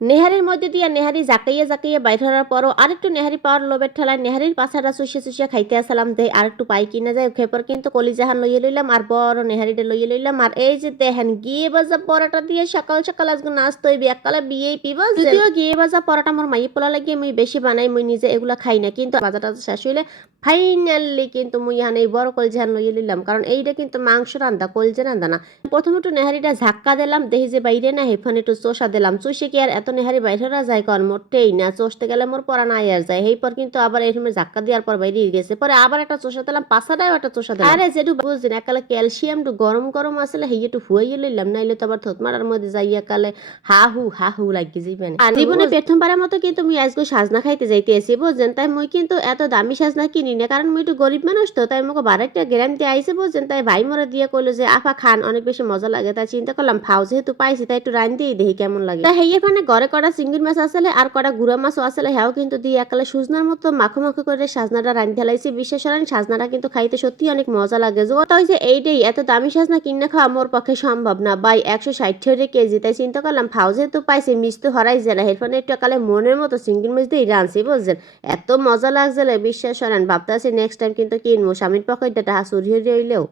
নেহারির মধ্যে দিয়া নেহারি জাকাইয়া জাকাইয়া বাইর হওয়ার পরও আরেকটু নেহারি পাওয়ার লোভের ঠেলায় নেহারির পাছাটা চুষিয়া চুষিয়া খাইতে আসলাম দেই আরেকটু পাই কিনা যায় খেপর কিন্তু কলিজাহান লইয়ে লইলাম আর বড় নেহারিটা লইয়ে লইলাম আর এই যে দেখেন গিয়ে বাজা পরাটা দিয়ে সকাল সকাল আজকে নাস্তা হইবে এককালে বিয়েই পিব যদিও গিয়ে বাজা পরাটা আমার মাইয়ে পোলা লাগিয়ে মুই বেশি বানাই মুই নিজে এগুলা খাই না কিন্তু বাজারটা শেষ হইলে ফাইনালি কিন্তু মুই এখান এই বড় কলজাহান লইয়ে লইলাম কারণ এইটা কিন্তু মাংস রান্দা কলজে রান্দা না প্রথমে একটু নেহারিটা ঝাক্কা দিলাম দেখি যে বাইরে না হেফান একটু চোষা দিলাম চুষে কি আর এত নেহারি বাইরেরা যায় কর মোটেই না চষতে গেলে মোর পরা নাই আর যায় এই পর কিন্তু আবার এই সময় ঝাক্কা দেওয়ার পর বাইরে গেছে পরে আবার একটা চোষা দিলাম পাছাটাও একটা চোষা দিলাম আরে যেটু বুঝছেন একালে ক্যালসিয়াম একটু গরম গরম আসলে হেই একটু হুয়াইয়ে লইলাম নাইলে তো আবার থতমারার মধ্যে যাই একালে হা হু লাগি যাইবেন আর জীবনে প্রথমবারের মতো কিন্তু মুই আজকে সাজনা খাইতে যাইতে এসি বুঝছেন তাই মুই কিন্তু এত দামি সাজনা কিনি না কারণ মুই একটু গরিব মানুষ তো তাই মুখে বারেকটা গ্রাম দিয়ে আইসে বুঝছেন তাই ভাই মোরা দিয়ে কইলো যে আফা খান অনেক বেশি মজা লাগে তাই চিন্তা করলাম ফাও যেহেতু পাইছি তাই একটু রান দিয়ে দেখি কেমন লাগে তাই হেই এখানে ঘরে করা চিংড়ি মাছ আসলে আর কটা গুড়া মাছও আসলে হ্যাঁ কিন্তু দিয়ে একালে সুজনার মতো মাখো মাখো করে সাজনাটা রান ঢালাইছি বিশেষ করে সাজনাটা কিন্তু খাইতে সত্যি অনেক মজা লাগে যত হয়েছে এইটাই এত দামি সাজনা কিনে খাওয়া মোর পক্ষে সম্ভব না বাই 160 কেজি তাই চিন্তা করলাম ফাও যেহেতু পাইছি মিস তো হরাই যায় না এরপরে একটু একালে মনের মতো চিংড়ি মাছ দিয়ে রানছি বুঝছেন এত মজা লাগছে বিশ্বাস করেন ভাবতে আছি নেক্সট টাইম কিন্তু কিনবো স্বামীর পক্ষে টাকা চুরি হইলেও